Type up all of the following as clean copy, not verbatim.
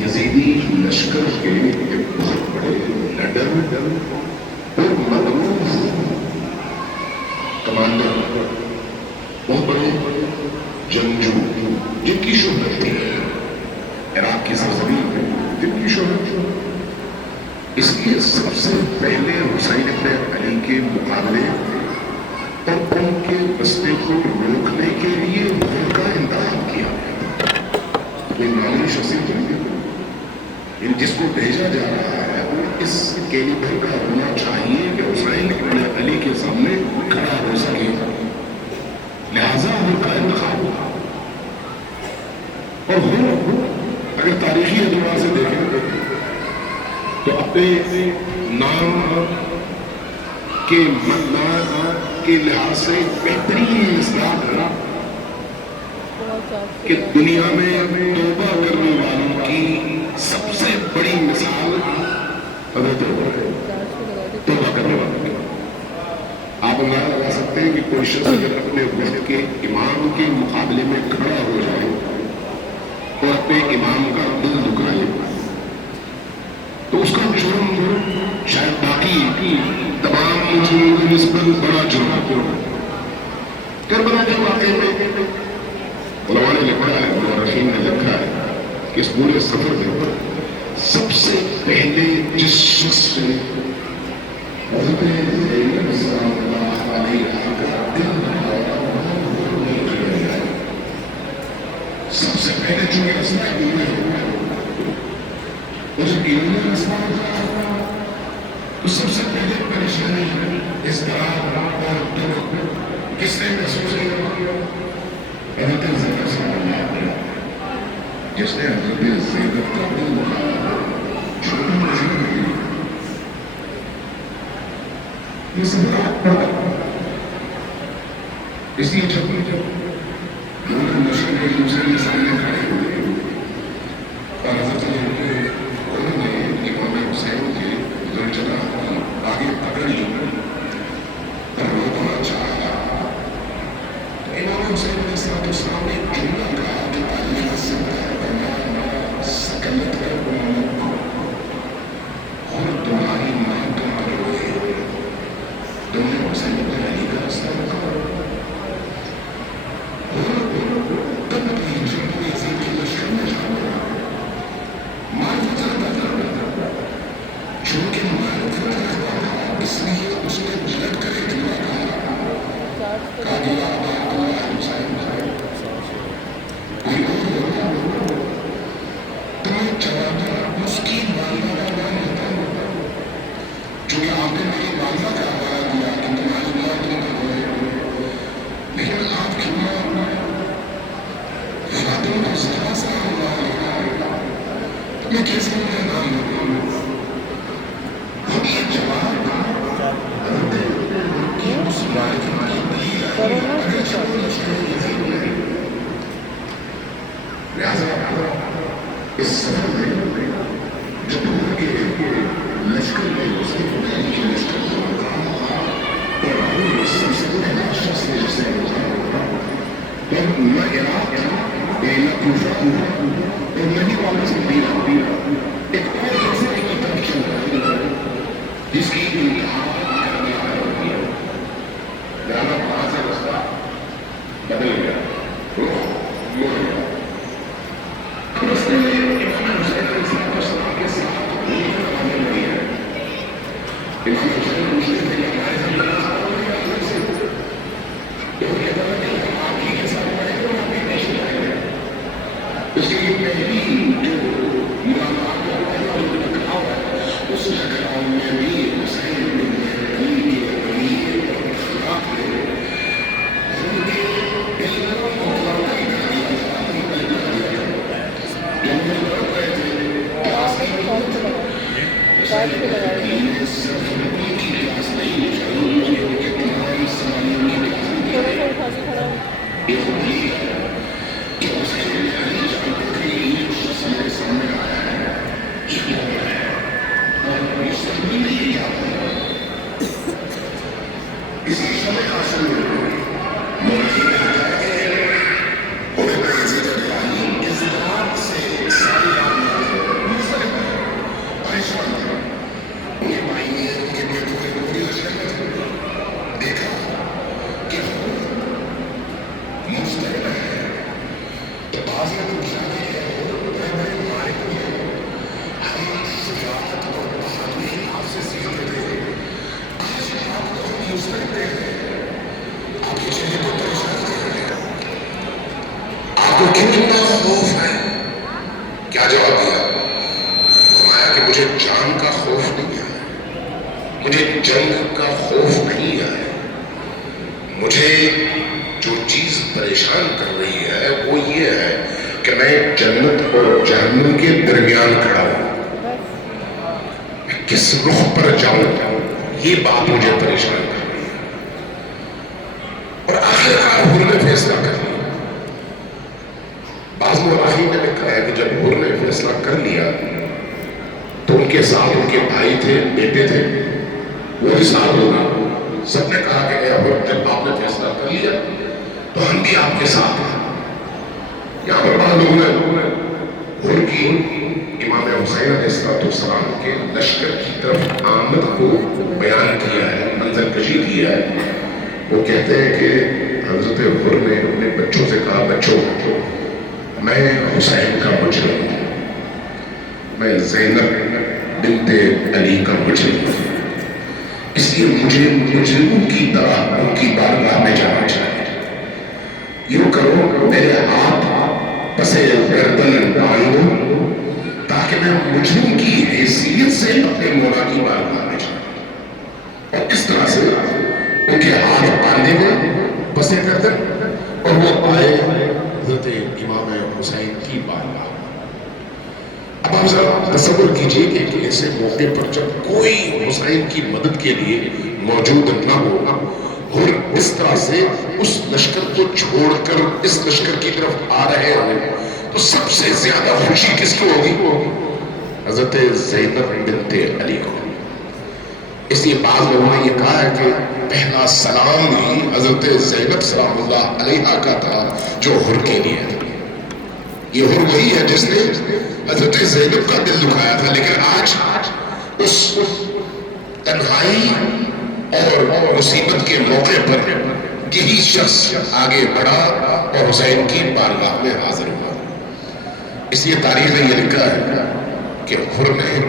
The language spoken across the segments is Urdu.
یزیدی لشکر کے ایک بہت بڑے لیڈر اور معروف کمانڈر، بہت بڑے جنگجو جن کی شہرت تھی عراق کی سرزمین میں، جن کی شہرت اس لیے سب سے پہلے حسین ابن علی کے مقابلے اور ان کے رستے کو روکنے کے لیے ان کا انتخاب کیا، کوئی معمولی شخصیت نہیں، جس کو بھیجا جا رہا ہے وہ اس کیلیبر کا ہونا چاہیے کہ حسین ابن علی کے سامنے کھڑا ہو سکے، لہذا ان کا انتخاب ہوا۔ اور وہ اگر تاریخی اعتبار سے دیکھیں تو اپنے نام کے لحاظ سے بہترین مصداق ہے کہ دنیا میں توبہ کرنے والوں کی سب سے بڑی مثال حضرت توبہ کرنے والوں کی۔ آپ اندازہ لگا سکتے ہیں کہ کوئی شخص اگر اپنے وقت کے امام کے مقابلے میں کھڑا ہو جائے اور اپنے امام کا دل دکھائے تو اس کا جرم شاید باقی تمام مجرموں کی نسبت بڑا جرم ہے۔ کربلا کے واقعے میں علماء نے لکھا ہے، مورخین نے لکھا ہے کہ اس پورے سفر میں سب سے پہلے جس شخص سے حضرت زینب سلام اللہ علیہا کا دل دکھایا سب سے پہلے چونکہ اسماء اور جب انہوں نے اسماء تو سب سے پہلے پریشانی اس طرح اور دکھ کس نے محسوس کیا؟ حضرت زینب سلام اللہ علیہا، جس نے حضرت زینب کا دل دکھایا چھوٹی مجھے یہ سب رات پڑا، اس لیے جب دونوں مشکل ایک دوسرے کے سامنے کھڑے ہوئے اور حضرت انہوں نے امام حسین کے درجہ آگے پکڑ لی اور روکنا چاہا تو امام حسین علیہ السلام نے جملہ کہا کہ اللہ سے سکلت ہے اور تمہاری ماں تم پر ہوئے، تم نے حسین ابن علی کا رستہ روکا اس سفر میں جو دور کے لشکر میں لشکر کو اور سب سے پہلا شخص جسے اور نہ عراق نہ کوفہ اور نہ ہی واپس مدینہ، ایک اور رسول کی طرف چل رہا ہے جس کی انتہا جانا وہاں سے رستہ بدل گیا، رخ موڑ گیا۔ رستے میں امام حسین علیہ السلام کے ساتھ آنے لگی ہے، امام حسین پوچھتے تھے کہ ہمارے ساتھ آپ ہی کے ساتھ پڑھے تو آپ ہی پیش لائیں گے، اس کے لیے پہلی جو مقامات کو رکھا ہوا ہے اس ٹکراؤ میں بھی حسین بن علی کے ولی اور خلاف ہے ان کے پہلوں کو اس آپ کو کتنا خوف ہے؟ کیا جواب دیا؟ فرمایا کہ مجھے جان کا خوف نہیں ہے، مجھے جنگ کا خوف نہیں ہے، مجھے جو چیز پریشان کر رہی ہے وہ یہ ہے کہ میں جنت اور جہنم کے درمیان کھڑا ہوں، میں کس رخ پر جاؤں، یہ بات مجھے پریشان کر رہی ہے۔ اور آخرکار حر نے فیصلہ کر لیا۔ بعض مورخین نے لکھا ہے کہ جب حر نے فیصلہ کر لیا تو ان کے ساتھ ان کے بھائی تھے، بیٹے تھے، وہ بھی ساتھ ہوگا۔ سب نے کہا کہ اے حر، جب آپ نے فیصلہ کر لیا تو ہم بھی آپ کے ساتھ ہیں۔ یہاں پر بعض لوگوں نے حر کی امام حسین علیہ السلام کے لشکر کی طرف آمد کو بیان کیا ہے، منظر کشی کی ہے۔ وہ کہتے ہیں کہ حضرت حر نے اپنے بچوں سے کہا، بچوں میں حسین کا مجرم ہوں، میں زینب بنت علی کا مجرم ہوں، اس لیے مجھے مجرموں کی طرح ان کی بارگاہ میں جانا چاہیے۔ یوں کرو، میرے ہاتھ پسے گردن باندھو تاکہ میں مجرم کی حیثیت سے اپنے مولا کی بارگاہ میں جاؤں۔ اور اس طرح سے ان کے ہاتھ باندھے گئے پسے گردن، اور وہ آئے حضرت امام حسین کی بارگاہ۔ اب آپ ذرا تصور کیجئے کہ ایسے موقع پر جب کوئی حسین کی مدد کے لیے موجود نہ ہو، اور اس طرح سے اس لشکر کو چھوڑ کر اس لشکر کی طرف آ رہے ہوں، تو سب سے زیادہ خوشی کس کو ہوگی؟ حضرت زینب بنت علی کو۔ اس لیے بعض لوگوں نے یہ کہا ہے کہ پہلا سلام ہی حضرت زینب سلام اللہ علیہا کا تھا جو حر کے لیے تھا۔ یہ حر وہی ہے جس نے حضرت زینب کا دل دکھایا تھا، لیکن آج اس تنہائی اور مصیبت کے موقع پر یہی شخص آگے بڑھا اور حسین کی بارگاہ میں حاضر ہوا۔ اس لیے تاریخ نے یہ لکھا ہے کہ حر نے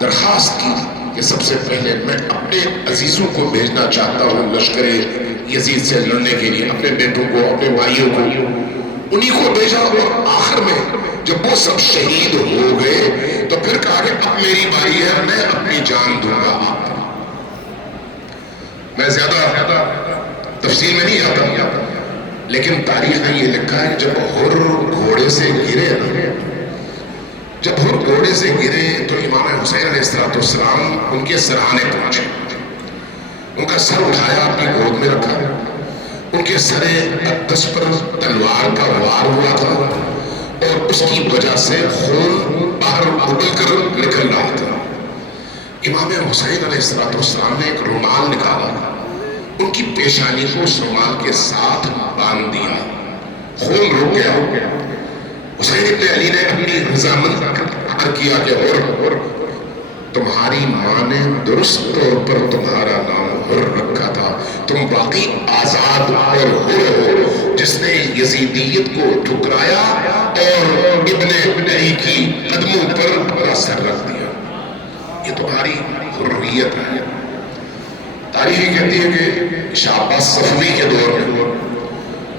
درخواست کی کہ سب سے پہلے میں اپنے عزیزوں کو بھیجنا چاہتا ہوں لشکر یزید سے لڑنے کے لیے، اپنے بیٹوں کو، اپنے بھائیوں کو، انہی کو بھیجا۔ اور آخر میں جب وہ سب شہید ہو گئے تو پھر کہا کہ اب میری باری ہے، میں اپنی جان دوں گا آپ پر۔ میں زیادہ تفصیل میں نہیں آتا، لیکن تاریخ نے یہ لکھا ہے کہ جب حر گھوڑے سے گرے نا، جب حر گھوڑے سے گرے تو امام حسین علیہ السلام ان کے سرانے پہنچے، ان کا سر اٹھایا، اپنی گود میں رکھا، ان کے سر اقدس پر تلوار کا وار ہوا تھا اور اس کی وجہ سے خون باہر ابل کر نکل رہا تھا۔ امام حسین علیہ السلام نے ایک رومال نکالا، ان کی پیشانی کو اس رومال کے ساتھ باندھ دیا، خون رک گیا۔ حسین ابن علی نے اپنی رضامند کیا کہ حر، تمہاری ماں نے درست طور پر تمہارا نام حر رکھا تھا، تم واقعی آزاد اور حر ہو جس نے یزیدیت کو ٹھکرایا اور ابن علی کی قدموں پر اپنا سر رکھ دیا۔ یہ تمہاری حریت ہے۔ تاریخ کہتی ہے کہ شاہ عباس صفوی کے دور میں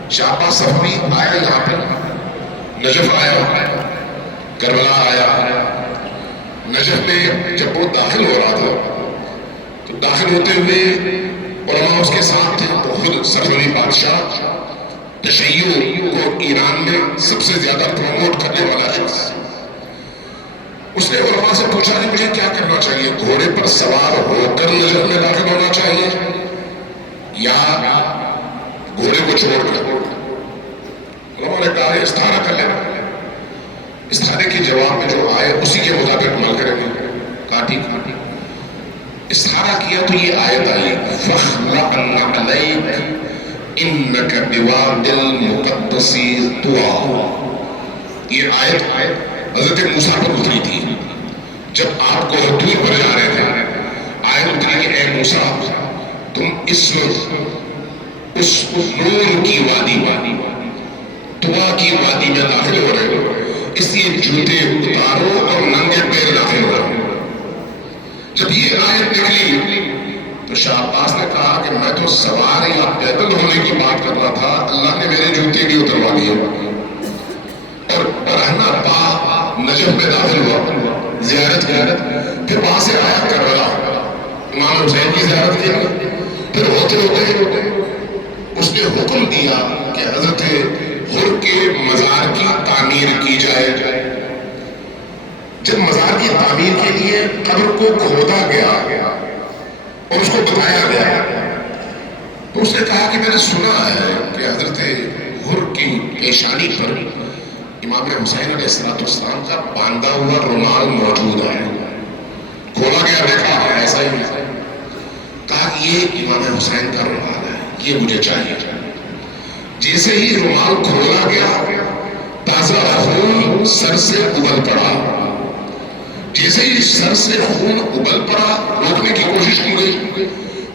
شاہ عباس صفوی آیا، یہاں پر نجف آیا، کربلا آیا۔ نجف میں جب وہ داخل ہو رہا تھا تو داخل ہوتے ہوئے علماء اس کے ساتھ تھے، تو خود صفوی بادشاہ تشیع کو ایران میں سب سے زیادہ پروموٹ کرنے والا شخص، اس نے علماء سے پوچھا کہ مجھے کیا کرنا چاہیے، گھوڑے پر سوار ہو کر نجف میں داخل ہونا چاہیے یا گھوڑے کو چھوڑ کر؟ علماء نے کہا استخارہ کر لینا، استخارے کے جواب میں جو آئے اسی کے مطابق عمل کریں گے۔ کہا ٹھیک۔ استخارہ کیا تو یہ آیت آئی، فَخْلَعْنَ عَلَيْكَ إِنَّكَ بِوَادِ الْمُقَدَّسِ طُوَىٰ۔ یہ آیت حضرت موسیٰ پر اتری تھی جب آپ کو طور پر جا رہے تھے۔ آیت اتری کہ اے موسیٰ، تم اس وقت اس نور کی وادی دعا کی وادی میں داخل ہو رہے ہو، اس لیے جوتے اتارو اور ننگے پیر داخل ہو رہے ہو۔ جب یہ آیت نکلی تو شاہ عباس نے کہا کہ میں تو سوار یا پیدل ہونے کی بات کر رہا تھا، اللہ نے میرے جوتے بھی اتروا دیے۔ اور برہنہ پاک نجف میں داخل ہوا، زیارت کی، پھر وہاں سے آیا کربلا، امام حسین کی زیارت کی، پھر ہوتے ہوتے اس نے حکم دیا کہ حضرت حر کے مزار کی تعمیر کی جائے۔ جب مزار کی تعمیر کے لیے قبر کو کھودا گیا اور اس کو بتایا گیا تو اس نے کہا کہ میں نے سنا ہے کہ حضرت حر کی پیشانی پر امام حسین علیہ السلام کا باندھا ہوا رومال موجود ہے۔ کھولا گیا، دیکھا ایسا ہی ہے، کہا کہ یہ امام حسین کا رومال ہے، یہ مجھے چاہیے۔ جیسے ہی رومال کھولا گیا تازہ خون سر سے ابل پڑا، جیسے ہی سر سے خون ابل پڑا روکنے کی کوشش کی گئی،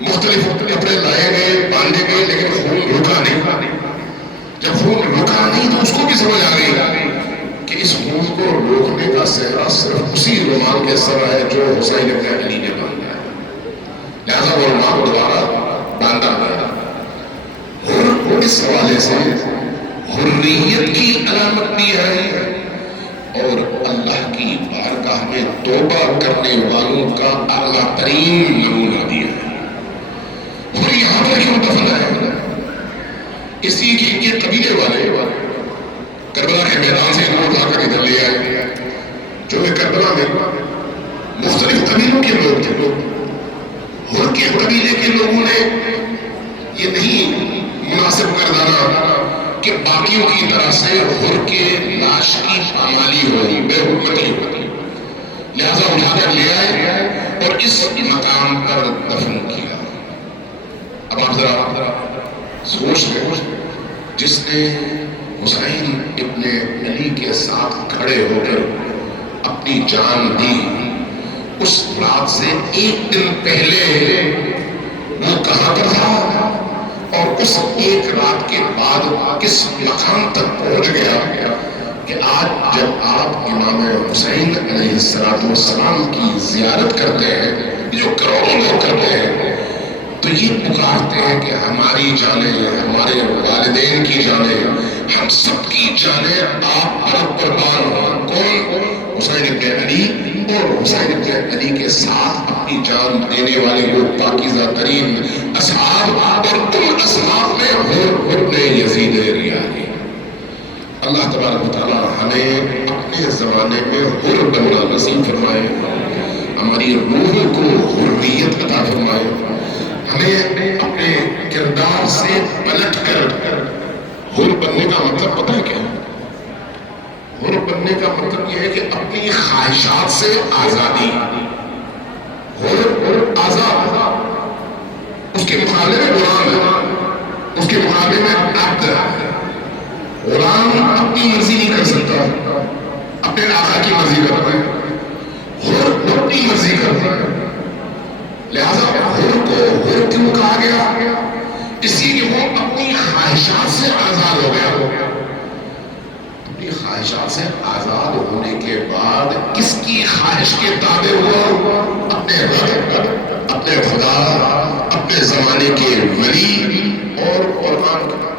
مختلف کپڑے لائے گئے، باندھے گئے، لیکن خون رکا نہیں۔ جب خون رکا نہیں تو اس کو بھی سمجھ آ گئی کہ اس خون کو روکنے کا سہرا صرف اسی رومال کے سر ہے جو حسین ابن علی نے باندھا ہے، لہذا وہ رومال دوبارہ باندھا گیا۔ اور اس حوالے سے حریت کی علامت بھی ہے اور اللہ کی بارگاہ میں توبہ کرنے والوں کا اعلیٰ ترین نمونہ بھی ہے۔ اور یہاں پر کیوں دفن ہے؟ اس لیے کہ ان کے قبیلے والے کربلا کے میدان سے انہوں اٹھا کر ادھر لے آئے، جو کہ کربلا میں مختلف قبیلوں کے لوگ تھے۔ حر کے قبیلے کے لوگوں نے یہ نہیں مناسب کر ڈالا کہ باقیوں کی طرح سے حر کے لاش کی پامالی ہوئی، بے حرمتی ہوئی، لہذا اٹھا کر لے آئے اور اس مقام پر دفن کیا۔ اب آپ ذرا سوچ لیں، جس نے حسین ابن علی کے ساتھ کھڑے ہو کر اپنی جان دی، اس رات سے ایک دن پہلے وہ کہاں پر تھا اور اس ایک رات کے بعد کس مقام تک پہنچ گیا کہ آج جب آپ امام حسین علیہ السلام کی زیارت کرتے ہیں، جو کروڑوں لوگ کرتے ہیں، تو یہ پکارتے ہیں کہ ہماری جانیں، ہمارے والدین کی جانیں، ہم سب کی جانیں آپ پر قربان ہوں۔ کون؟ حسین ابن علی، اور حسین ابن علی کے ساتھ اپنی جان دینے والے وہ پاکیزہ ترین اصحاب، اور ان اصحاب میں حر ابن یزید ریاحی۔ اللہ تبارک و تعالی ہمیں اپنے زمانے میں حر بننا نصیب فرمائے، ہماری روح کو حریت عطا فرمائے، ہمیں اپنے کردار سے پلٹ کر حر بننے کا مطلب پتہ ہے کیا ہے؟ حر بننے کا مطلب یہ ہے کہ اپنی خواہشات سے آزادی، حر آزاد، اس کے مقابلے میں غلام ہے، اس کے مقابلے میں عبد ہے۔ غلام اپنی مرضی نہیں کر سکتا، اپنے آقا کی مرضی کرتا ہے، حر اپنی مرضی کرتا ہے۔ لہذا حر کو حر کیوں کہا گیا؟ اس لیے کہ وہ اپنی خواہشات سے آزاد ہو گیا۔ اپنی خواہشات سے آزاد ہونے کے بعد کس کی خواہش کے تابع ہوا؟ اپنے رب، اپنے خدا، اپنے زمانے کے ولی اور قرآن کا۔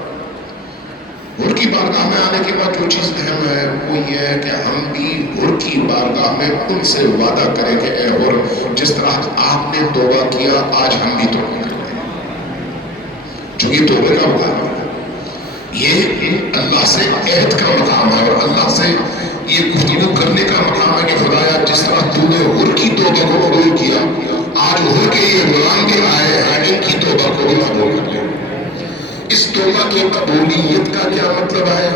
حر کی بارگاہ میں آنے کے بعد جو چیز اہم ہے وہ یہ ہے کہ ہم بھی حر کی بارگاہ میں ان سے وعدہ کریں کہ اے حر، جس طرح آپ نے توبہ کیا آج ہم بھی توبہ کریں، چونکہ توبہ کا مقام ہے، یہ اللہ سے عہد کا مقام ہے اور اللہ سے یہ گفتگو کرنے کا مقام ہے کہ خدایا جس طرح تو نے حر کی توبہ کو قبول کیا، آج حر کے یہ غلام بھی آئے ہیں، ان کی توبہ کو بھی قبول کر لیں۔ اس توبہ کی قبولیت کا کیا مطلب ہے؟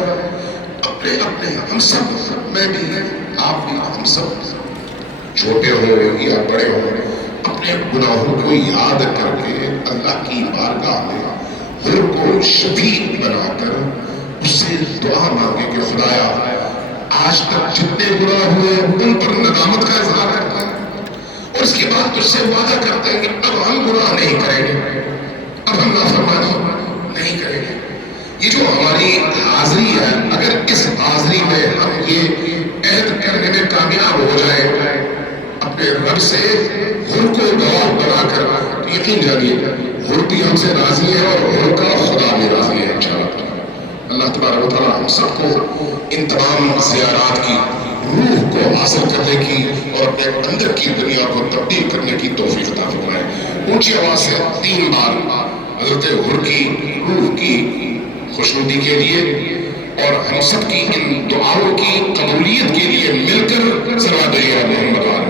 اپنے ہم سب، میں بھی، آپ بھی، ہم سب چھوٹے ہو یا بڑے ہو، اپنے گناہوں کو یاد کر کے اللہ کی بارگاہ میں حر کو شفیع بنا کر اس سے دعا مانگے کہ خدایا آج تک جتنے گناہ ہوئے ان پر ندامت کا اظہار کرتا ہے، اور اس کے بعد تجھ سے وعدہ کرتے ہیں کہ اب ہم گناہ نہیں کریں گے، اب ہم نافرمانی نہیں کریں گے، یہ جو ہماری حاضری ہے، اگر اس حاضری میں ہم یہ عہد کرنے میں کامیاب ہو جائے اپنے رب سے حر کو گواہ بنا کر، تو یقین جانیے حر بھی ہم سے راضی ہے اور حر کا خدا بھی راضی ہے انشاءاللہ۔ اللہ تبارک و تعالیٰ ہم سب کو ان تمام زیارات کی روح کو حاصل کرنے کی اور اپنے اندر کی دنیا کو تبدیل کرنے کی توفیق عطا فرمائے۔ اونچی آواز سے 3 بار حضرت حر کی روح کی خوشنودی کے لیے اور ہم سب کی ان دعاؤں کی قبولیت کے لیے مل کر صلوات محمد